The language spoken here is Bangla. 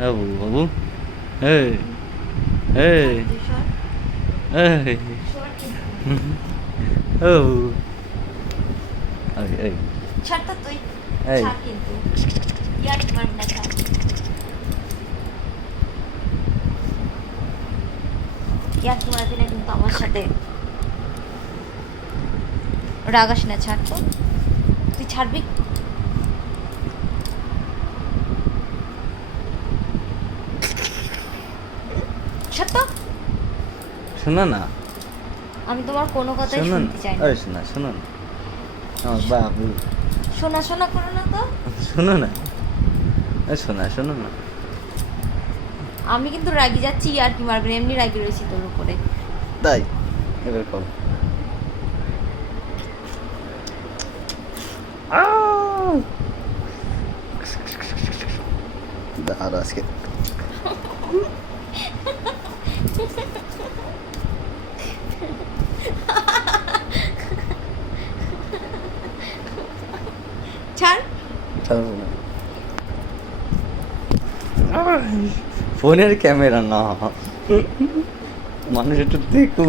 বাবু বাবু এই এই এই ও এই এই ছাড় তো তুই এই ছাড় কিন্তু ইয়ার মারবি না ছাড় ইয়ার মারবি না কিন্তু আমার সাথে রাগাস না ছাড় তো তুই ছাড়বি ছাড় তো শোনো না আমি তোমার কোনো কথাই শোনো শুনতে চাই না না শোনা শোনো না আমার বাবু শোনা শোনা করো না তো শোনো না শোনা শোনো না আমি কিন্তু রাগি যাচ্ছি আর কি মারবি না, এমনি রাগি রয়েছি তোর উপরে তাই এবার কম দাঁড়া আজকে ছাড় ছাড়বো না ফোনের ক্যামেরা না মানুষ একটু দেখুক